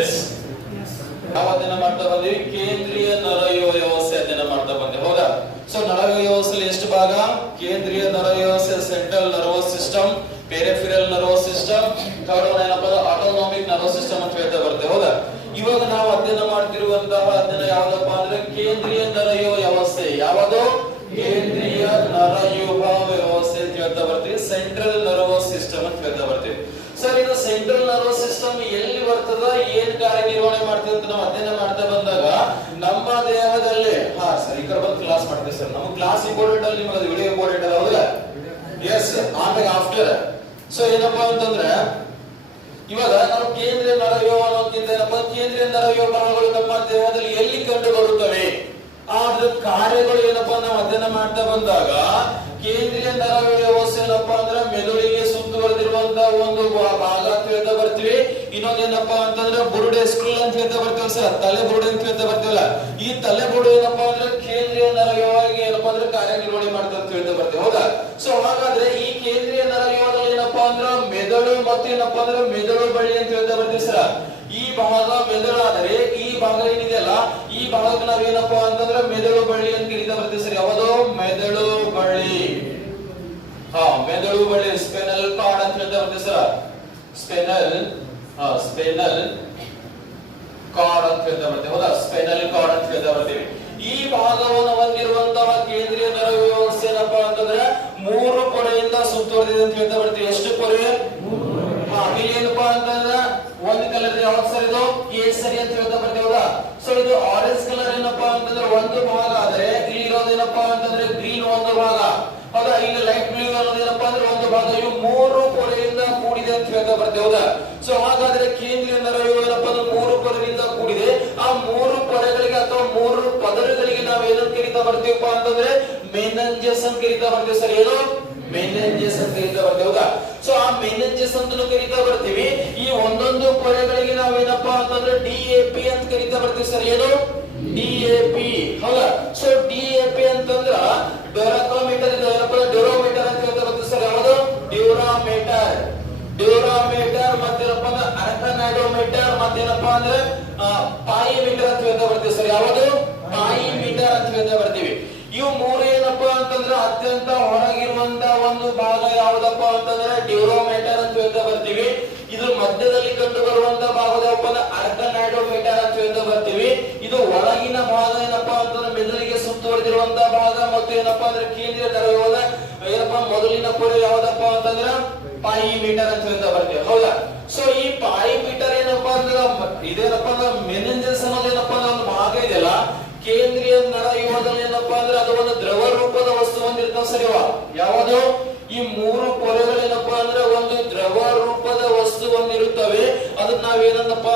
S ಯಾವ ಅಧ್ಯಯನ ಮಾಡ್ತಾ ಬಂದ್ವಿ? ಕೇಂದ್ರೀಯ ನರವ್ಯೂಹ ವ್ಯವಸ್ಥೆ ಅಧ್ಯಯನ ಮಾಡ್ತಾ ಬಂದ್ವಿ, ಹೌದಾ? ಸೊ ನರವ್ಯೂಹ ವ್ಯವಸ್ಥೆಯಲ್ಲಿ ಎಷ್ಟು ಭಾಗ? ಕೇಂದ್ರೀಯ ನರವ್ಯೂಹ ವ್ಯವಸ್ಥೆ, central nervous system, peripheral nervous system, third one ಏನಪ್ಪಾ ಆಟೋನಾಮಿಕ್ ನರ್ವಸ್ ಸಿಸ್ಟಮ್ ಅಂತ ಹೇಳ್ತಾ ಬರುತ್ತೆ, ಹೌದಾ? ಇವಾಗ ನಾವು ಅಧ್ಯಯನ ಮಾಡ್ತಿರುವಂತಹ ಅಧ್ಯಯನ ಯಾವ್ದಪ್ಪ ಅಂದ್ರೆ ಕೇಂದ್ರೀಯ ನರವ್ಯೂಹ ವ್ಯವಸ್ಥೆ. ಯಾವುದು? ಕೇಂದ್ರೀಯ ನರವ್ಯೂಹ ವ್ಯವಸ್ಥೆ ಅಂತ ಹೇಳ್ತಾ ಬರ್ತೀವಿ, ಸೆಂಟ್ರಲ್ ನರ್ವಸ್ ಸಿಸ್ಟಮ್ ಅಂತ ಹೇಳ್ತಾ ಬರ್ತೀವಿ. ಸರ್, ಇದು ಸೆಂಟ್ರಲ್ ನರ್ವಸ್ ಸಿಸ್ಟಮ್ ಎಲ್ಲಿ ಬರ್ತದ, ಏನ್ ಕಾರ್ಯನಿರ್ವಹಣೆ ಮಾಡ್ತದೆ ಅಂತ ನಾವು ಅಧ್ಯಯನ ಮಾಡ್ತಾ ಬಂದಾಗ ನಮ್ಮ ದೇಹದಲ್ಲಿ ಸರ್ ಈ ಕಡೆ ಬಂದು ಕ್ಲಾಸ್ ಮಾಡ್ತೀವಿ ಸರ್. ನಮ್ಮ ಕ್ಲಾಸ್ ಇಂಪಾರ್ಟೆಂಟ್ ಅಲ್ಲಿ ನಿಮಗೆ ವಿಡಿಯೋ ಇಂಪಾರ್ಟೆಂಟ್ ಅಲ್ಲ, ಹೌದಾ? ಎಸ್, ಆಮೇಲೆ ಆಫ್ಟರ್. ಸೊ ಏನಪ್ಪಾ ಅಂತಂದ್ರೆ ಇವಾಗ ನಾವು ಕೇಂದ್ರೀಯ ನರವ್ಯೂಹ ಅನ್ನೋಕ್ಕಿಂತ ಏನಪ್ಪಾ, ಕೇಂದ್ರೀಯ ನರವ್ಯೂಹ ಭಾಗಗಳು ನಮ್ಮ ದೇಹದಲ್ಲಿ ಎಲ್ಲಿ ಕಂಡು ಬರುತ್ತವೆ, ಆದ್ರ ಕಾರ್ಯಗಳು ಏನಪ್ಪಾ ನಾವು ಅಧ್ಯಯನ ಮಾಡ್ತಾ ಬಂದಾಗ ಕೇಂದ್ರೀಯ ನರವ್ಯೂಹ ವ್ಯವಸ್ಥೆ ಏನಪ್ಪಾ ಅಂದ್ರೆ ಮೆದುಳಿಗೆ ಸುತ್ತುವರೆದಿರುವಂತಹ ಒಂದು ಭಾಗ ಅಂತ ಹೇಳ್ತಾ ಬರ್ತೀವಿ. ಇನ್ನೊಂದೇನಪ್ಪಾ ಅಂತಂದ್ರೆ ಬುರುಡೆ ಸ್ಕುಲ್ ಅಂತ ಹೇಳ್ತಾ ಬರ್ತೀವಿ ಸರ್, ತಲೆ ಬುರುಡೆ ಅಂತ ಹೇಳ್ತಾ ಬರ್ತೀವಲ್ಲ, ಈ ತಲೆ ಬುರುಡೆ ಏನಪ್ಪಾ ಅಂದ್ರೆ ಕೇಂದ್ರೀಯ ನರವ್ಯೂಹವಾಗಿ ಏನಪ್ಪಾ ಅಂದ್ರೆ ಕಾರ್ಯನಿರ್ವಹಣೆ ಮಾಡ್ತಾ ಅಂತ ಹೇಳ್ತಾ ಬರ್ತೀವಿ, ಹೌದಾ? ಸೊ ಹಾಗಾದ್ರೆ ಈ ಕೇಂದ್ರೀಯ ನರವ್ಯೂಹದಲ್ಲಿ ಏನಪ್ಪಾ ಅಂದ್ರೆ ಮೆದುಳು ಮತ್ತು ಏನಪ್ಪಾ ಅಂದ್ರೆ ಮೆದುಳು ಬಳ್ಳಿ ಅಂತ ಹೇಳ್ತಾ ಬರ್ತೀವಿ ಸರ್. ಈ ಭಾಗ ಮೆದುಳಾದರೆ ಈ ಭಾಗ ಏನಿದೆಯಲ್ಲ, ಈ ಭಾಗಕ್ಕೆ ನಾವೇನಪ್ಪಾ ಅಂತಂದ್ರೆ ಮೆದುಳು ಬಳ್ಳಿ ಅಂತ ಕರೀತಾ ಬರ್ತೀವಿ ಸರ್. ಯಾವುದು? ಮೆದುಳು ಬಳ್ಳಿ. ಮೆದುಳು ಬಳ್ಳಿ, ಸ್ಪೈನಲ್ ಕಾರ್ಡ್ ಅಂತ ಹೇಳ್ತಾ ಬರ್ತೀವಿ ಸರ್. ಸ್ಪೈನಲ್ ಕಾರ್ಡ್ ಅಂತ ಹೇಳ್ತಾ ಬರ್ತೀವಿ, ಹೌದಾ? ಸ್ಪೈನಲ್ ಕಾರ್ಡ್ ಅಂತ ಹೇಳ್ತಾ ಬರ್ತೀವಿ. ಈ ಭಾಗವನ್ನು ಹೊಂದಿರುವಂತಹ ಕೇಂದ್ರೀಯ ನರವ್ಯೂಹ ವ್ಯವಸ್ಥೆ ಏನಪ್ಪಾ ಅಂತಂದ್ರೆ 3 ಪೊರೆಯಿಂದ ಸುತ್ತುವರೆದಿದೆ ಅಂತ ಹೇಳ್ತಾ ಬರ್ತೀವಿ. ಎಷ್ಟು ಪೊರೆ? ಇಲ್ಲಿ ಏನಪ್ಪಾ ಅಂತಂದ್ರೆ ಒಂದು ಕಲರ್ ಯಾವ್ದು ಸರ್? ಇದು ಕೇಸರಿ ಅಂತ ಹೇಳ್ತಾ ಬರ್ತೀವಿ, ಹೌದಾ? ಸೊ ಇದು ಆರೆಂಜ್ ಕಲರ್ ಏನಪ್ಪಾ ಅಂತಂದ್ರೆ ಒಂದು ಭಾಗ ಆದ್ರೆ ಇಲ್ಲಿ ಇರೋದೇನಪ್ಪಾ ಅಂತಂದ್ರೆ ಗ್ರೀನ್ ಒಂದು ಭಾಗ, ಹೌದಾ? ಇಲ್ಲಿ ಲೈಟ್ ಬ್ಲೂ ಅನ್ನೋದೇನಪ್ಪಾ ಅಂದ್ರೆ ಒಂದು ಭಾಗ. ಇವು 3 ಪೊರೆಯಿಂದ ಕೂಡಿದೆ ಅಂತ ಹೇಳ್ತಾ ಬರ್ತೀವಿ, ಹೌದಾ? ಸೊ ಹಾಗಾದ್ರೆ ಕೇಂದ್ರೀಯ ನರವ್ಯೂಹ ಏನಪ್ಪಾ ಅಂದ್ರೆ 3 ಪೊರೆಯಿಂದ ಕೂಡಿದೆ. ಆ 3 ಪೊರೆಗಳಿಗೆ ಅಥವಾ 3 ಪದರಗಳಿಗೆ ನಾವು ಏನಂತ ಕರೀತಾ ಬರ್ತೀವಪ್ಪ ಅಂತಂದ್ರೆ ಮೆನಂಜಸ್ ಅಂತ ಕರೀತಾ ಬರ್ತೀವಿ ಸರ್. ಏನು? ಮೆನಂಜಸ್ ಅಂತ ಕರೀತಾ ಬರ್ತೀವಿ, ಹೌದಾ? ಸೊ ಆ ಮೆನಂಜಸ್ ಅಂತ ಕರೀತಾ ಬರ್ತೀವಿ. ಈ ಒಂದೊಂದು ಪೊರೆಗಳಿಗೆ ನಾವೇನಪ್ಪಾ ಅಂತಂದ್ರೆ ಡಿಎಪಿ ಅಂತ ಕರೀತಾ ಬರ್ತೀವಿ ಸರ್. ಏನು? ಡಿಎಪಿ, ಹೌದಾ? ಸೊ ಡಿಎಪಿ ಅಂತಂದ್ರ ಡ್ಯೂರಾಮೀಟರ್, ಡ್ಯೂರೋಮೀಟರ್ ಅಂತ ಹೇಳ್ತಾ ಬರ್ತೀವಿ ಸರ್. ಯಾವುದು? ಡ್ಯೂರಾಮೀಟರ್. ಡ್ಯೂರಾಮೀಟರ್ ಮತ್ತೇನಪ್ಪಾ ಅಂದ್ರೆ ಅರ್ಥನಾಡೋಮೀಟರ್ ಮತ್ತೇನಪ್ಪಾ ಅಂದ್ರೆ ಪಾಯಿಮೀಟರ್ ಅಂತ ಹೇಳ್ತಾ ಬರ್ತೀವಿ ಸರ್. ಯಾವುದು? ಪಾಯಿಮೀಟರ್ ಅಂತ ಹೇಳ್ತಾ ಬರ್ತೀವಿ. ಇವು 3 ಏನಪ್ಪಾ ಅಂತಂದ್ರೆ ಅತ್ಯಂತ ಹೊರಗಿರುವಂತ ಒಂದು ಭಾಗ ಯಾವ್ದಪ್ಪ ಅಂತಂದ್ರೆ ಡ್ಯೂರೋಮೀಟರ್ ಅಂತ ಹೇಳ್ತಾ ಬರ್ತೀವಿ. ಇದು ಮಧ್ಯದಲ್ಲಿ ಕಂಡು ಬರುವಂತ ಭಾಗದಪ್ಪ ಅಂದ್ರೆ ಅರ್ಥನಾಡೋಮೀಟರ್ ಅಂತ ಹೇಳ್ತಾ ಬರ್ತೀವಿ. ಇದು ಒಳಗಿನ ಭಾಗ ಏನಪ್ಪಾ ಅಂತಂದ್ರೆ ಮೆದುಳಿಗೆ ಸುತ್ತುವರೆದಿರುವಂತ ಭಾಗ ಮತ್ತು ಏನಪ್ಪಾ ಅಂದ್ರೆ ಕೇಂದ್ರೀಯ ನರವ್ಯೂಹದ ಏನಪ್ಪಾ ಮೊದಲಿನ ಪೊರೆ ಯಾವ್ದಪ್ಪ ಅಂತಂದ್ರೆ ಪಾಯಿಮೀಟರ್ ಅಂತ ಹೇಳ್ತಾ ಬರ್ತೀವಿ, ಹೌದಾ? ಸೊ ಈ ಪಾಯಿಮೀಟರ್ ಏನಪ್ಪಾ ಅಂದ್ರೆ ಇದೇನಪ್ಪಾ ಅಂದ್ರೆ ಮೆನಂಜಸ್ ಅನ್ನೋದೇನಪ್ಪಾ ಅಂದ್ರೆ ಒಂದು ಭಾಗ ಇದೆಯಲ್ಲ, ಕೇಂದ್ರೀಯ ನರವ್ಯೂಹದಲ್ಲಿ ಏನಪ್ಪಾ ಅಂದ್ರೆ ಅದು ಒಂದು ದ್ರವ ರೂಪದ ವಸ್ತು ಹೊಂದಿರ್ತಾವ ಸರ್. ಯಾವುದು? ಈ 3 ಪೊರೆಗಳೇನಪ್ಪಾ ಅಂದ್ರೆ ಒಂದು ದ್ರವ ರೂಪದ ವಸ್ತು ಹೊಂದಿರುತ್ತವೆ. ಅದನ್ನ ನಾವೇನಂದಪ್ಪ